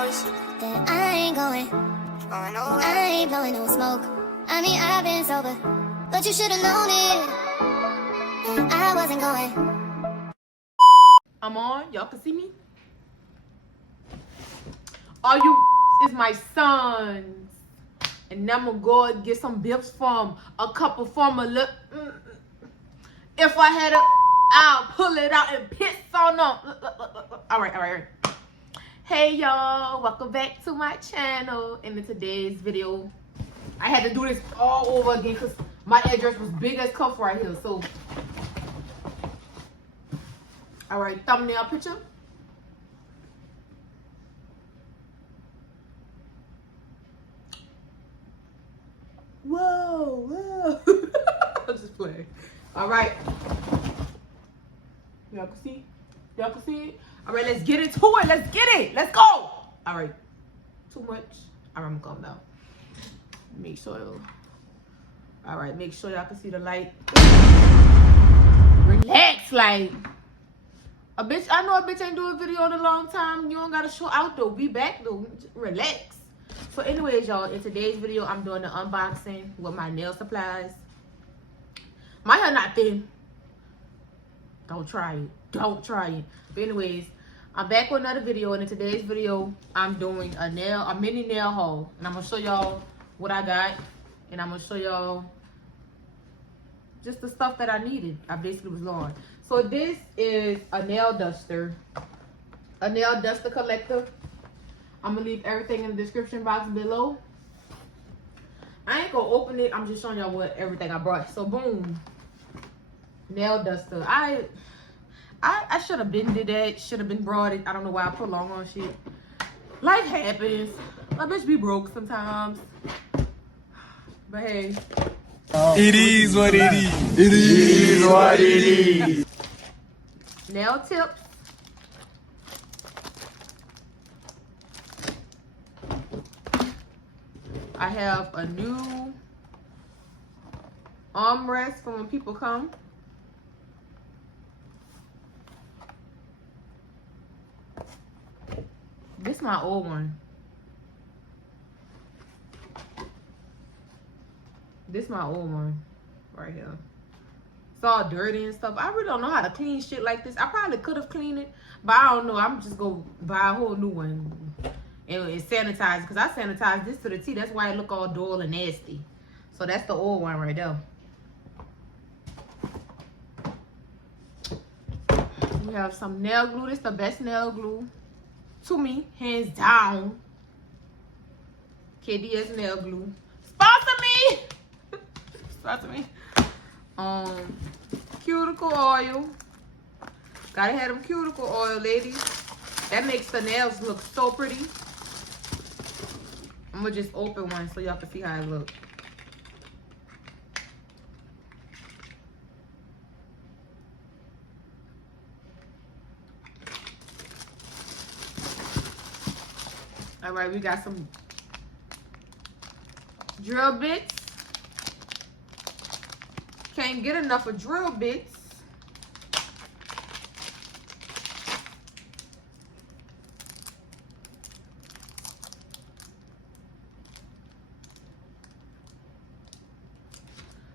hours. Then I ain't going nowhere. I ain't blowing no smoke. I mean, I've been sober, but you should've known it. And I wasn't going. I'm on. Y'all can see me. All you is my sons. And I'm gonna go and get some bips from a couple from a look. If I had a, I'll pull it out and piss on them. All right. Hey y'all, welcome back to my channel. And in today's video, I had to do this all over again because my address was big as cuff right here. So, all right, thumbnail picture. Whoa. I'm just playing. All right. Y'all can see? Y'all can see it? All right, let's get into it. Let's get it. Let's go. All right. Too much. All right, I'm gonna calm down. Make sure. All right, make sure y'all can see the light. Relax, like. A bitch, I know a bitch ain't do a video in a long time. You don't gotta show out though. Be back though. Relax. So anyways, y'all, in today's video, I'm doing the unboxing with my nail supplies. My hair not thin. Don't try it. Don't try it. But anyways, I'm back with another video. And in today's video, I'm doing a mini nail haul. And I'm going to show y'all what I got. And I'm going to show y'all just the stuff that I needed. I basically was lost. So this is a nail duster. A nail duster collector. I'm gonna leave everything in the description box below. I ain't gonna open it. I'm just showing y'all what everything I brought. So boom, nail duster. I should have been did that. Should have been brought it. I don't know why I put long on shit. Life happens. My bitch be broke sometimes. But hey, it is what it is. It is what it is. Nail tips. I have a new armrest for when people come. This is my old one. This is my old one right here. It's all dirty and stuff. I really don't know how to clean shit like this. I probably could have cleaned it, but I don't know. I'm just gonna buy a whole new one. And sanitize, because I sanitized this to the T. That's why it look all dull and nasty. So that's the old one right there. We have some nail glue. This is the best nail glue to me, hands down. KDS nail glue. Sponsor me. Sponsor me. Cuticle oil. Gotta have them cuticle oil, ladies. That makes the nails look so pretty. I'm gonna just open one so y'all can see how it looks. All right, we got some drill bits. Can't get enough of drill bits.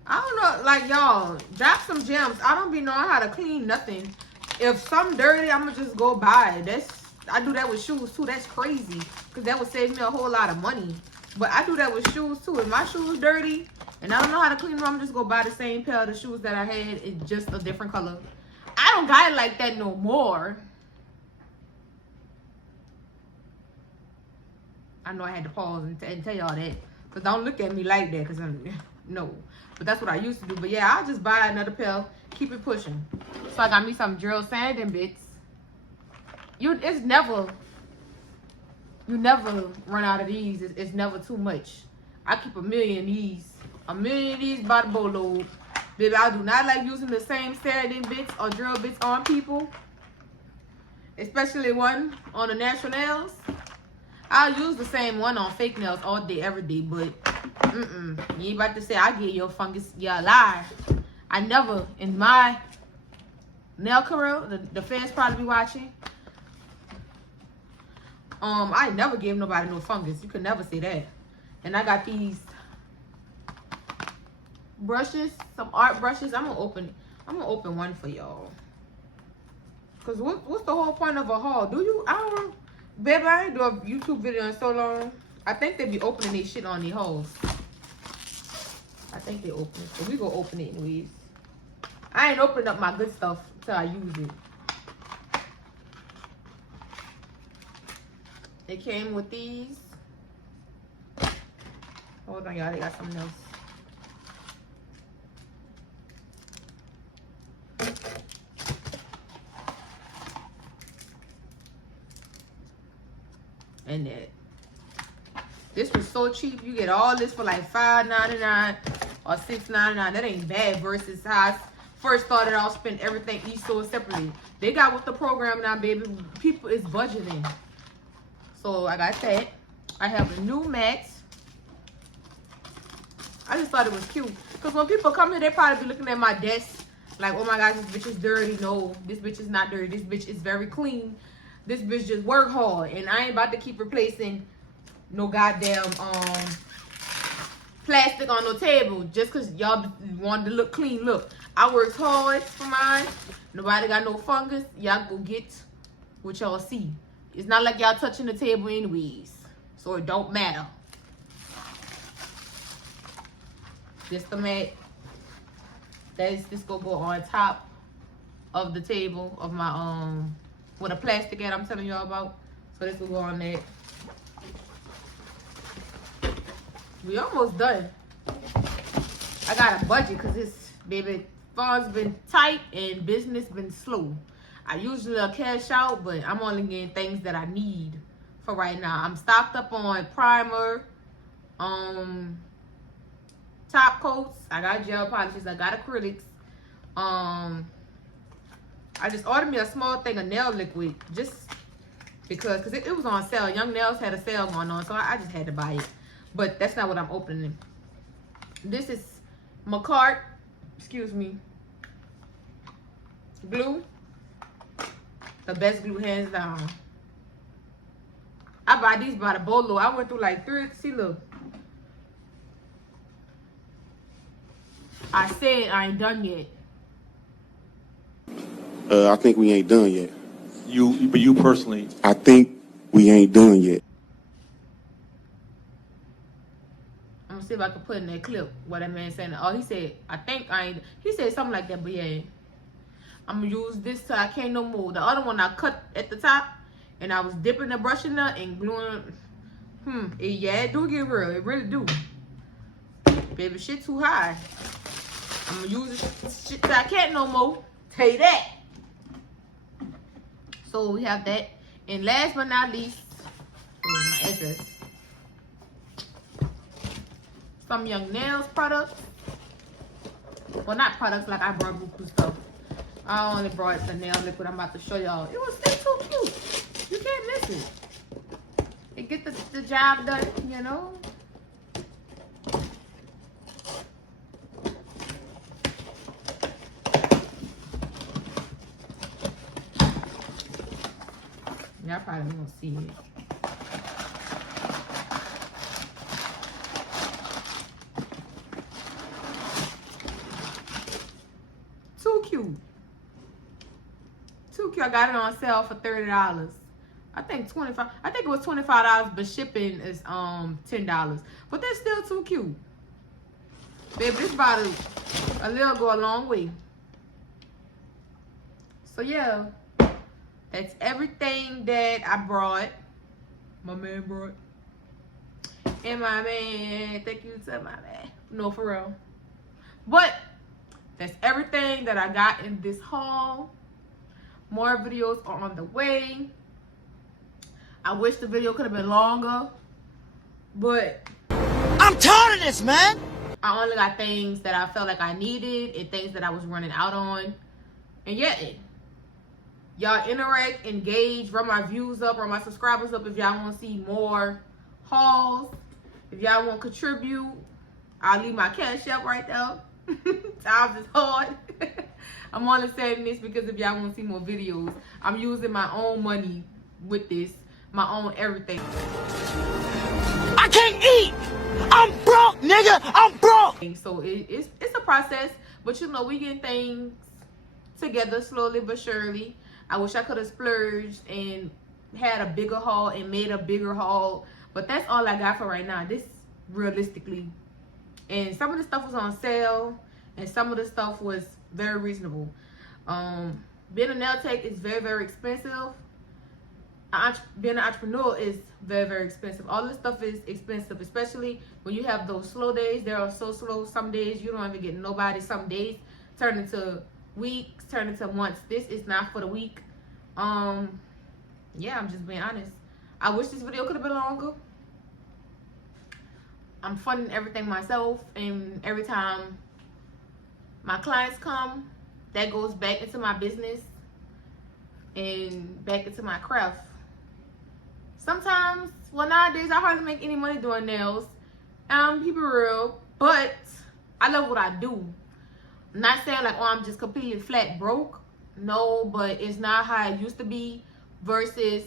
I don't know, like y'all, drop some gems. I don't be knowing how to clean nothing. If something dirty, I'ma just go buy it. I do that with shoes too. That's crazy, because that would save me a whole lot of money. But I do that with shoes too. If my shoes dirty and I don't know how to clean them, I'm just go buy the same pair of the shoes that I had in just a different color. I don't got it like that no more. I know I had to pause and tell y'all that, because don't look at me like that, because I'm no. But that's what I used to do. But yeah, I'll just buy another pair, keep it pushing. So I got me some drill sanding bits. You never run out of these. It's never too much. I keep a million of these. A million of these by the boatload. Baby, I do not like using the same sanding bits or drill bits on people. Especially one on the natural nails. I'll use the same one on fake nails all day, every day, but you ain't about to say I get your fungus. Yeah, lie. I never, in my nail career, the fans probably be watching. I never gave nobody no fungus. You could never say that. And I got these brushes, some art brushes. I'm gonna open one for y'all. Cause what's the whole point of a haul? Baby, I ain't do a YouTube video in so long. I think they be opening their shit on their hauls. I think they open it. So we gonna open it anyways. I ain't opening up my good stuff till I use it. It came with these. Hold on, y'all. They got something else. And that. This was so cheap. You get all this for like $5.99 or $6.99. That ain't bad versus how I first started out spending everything each store separately. They got with the program now, baby. People is budgeting. So like I said, I have a new mat. I just thought it was cute. Because when people come here, they probably be looking at my desk like, oh my gosh, this bitch is dirty. No, this bitch is not dirty. This bitch is very clean. This bitch just work hard. And I ain't about to keep replacing no goddamn plastic on no table just because y'all wanted to look clean. Look, I worked hard for mine. Nobody got no fungus. Y'all go get what y'all see. It's not like y'all touching the table anyways. So it don't matter. This the mat. This gonna go on top of the table of my with a plastic at I'm telling y'all about. So this will go on there. We almost done. I got a budget because this baby funds been tight and business been slow. I usually cash out, but I'm only getting things that I need for right now. I'm stocked up on primer, top coats. I got gel polishes. I got acrylics. I just ordered me a small thing of nail liquid just because it was on sale. Young Nails had a sale going on, so I just had to buy it. But that's not what I'm opening. This is McCart, excuse me, glue. The best glue, hands down. I buy these by the bolo. I went through like 3. See, look. I said I ain't done yet. I think we ain't done yet. But you personally, I think we ain't done yet. I'm gonna see if I can put in that clip what that man saying. Oh, he said, I think I ain't. He said something like that, but yeah. I'm gonna use this till I can't no more. The other one I cut at the top, and I was dipping the brush in there and gluing. Yeah, it do get real. It really do. Baby, shit too high. I'm gonna use this shit till I can't no more. Tell you that. So we have that. And last but not least, my address. Some Young Nails products. Well, not products, like I brought buku stuff. I only brought the nail liquid I'm about to show y'all. It was still too cute. You can't miss it. It get the job done, you know. Y'all probably won't see it. Too cute. Too cute. I got it on sale for $30. I think $25. I think it was $25, but shipping is $10. But they're still too cute. Baby, this bottle a little go a long way. So yeah. That's everything that I brought. My man brought. And my man, thank you to my man. No, for real. But that's everything that I got in this haul. More videos are on the way. I wish the video could have been longer. But I'm tired of this, man. I only got things that I felt like I needed and things that I was running out on. And yeah, y'all interact, engage, run my views up, run my subscribers up if y'all want to see more hauls. If y'all want to contribute, I'll leave my cash app right there. Times is hard. I'm only saying this because if y'all want to see more videos, I'm using my own money with this. my own everything. I can't eat. I'm broke, nigga. I'm broke. So it's a process, but you know, we get things together slowly but surely. I wish I could have splurged and had a bigger haul and made a bigger haul, but that's all I got for right now. This realistically, and some of the stuff was on sale and some of the stuff was very reasonable. Being a nail tech is very expensive. Being an entrepreneur is very expensive. All this stuff is expensive, especially when you have those slow days. They are so slow. Some days you don't even get nobody. Some days turn into weeks, turn into months. This is not for the week. Yeah, I'm just being honest. I wish this video could have been longer. I'm funding everything myself, and every time my clients come, that goes back into my business and back into my craft. Sometimes, well, nowadays I hardly make any money doing nails. Keep it real, but I love what I do. I'm not saying like, oh, I'm just completely flat broke. No, but it's not how it used to be versus,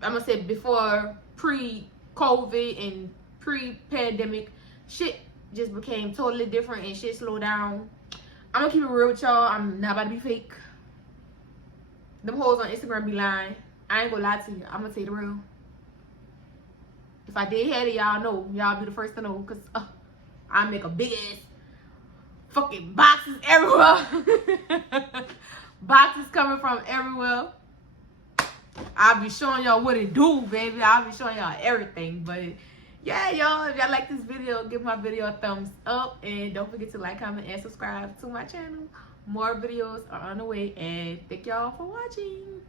I'm gonna say, before pre-COVID and pre-pandemic. Shit just became totally different and shit slowed down. I'm gonna keep it real with y'all. I'm not about to be fake. Them hoes on Instagram be lying. I ain't gonna lie to you. I'm gonna tell you the real. If I did have it, y'all know. Y'all be the first to know. Because I make a big ass fucking boxes everywhere. Boxes coming from everywhere. I'll be showing y'all what it do, baby. I'll be showing y'all everything. But yeah, y'all, if y'all like this video, give my video a thumbs up. And don't forget to like, comment, and subscribe to my channel. More videos are on the way. And thank y'all for watching.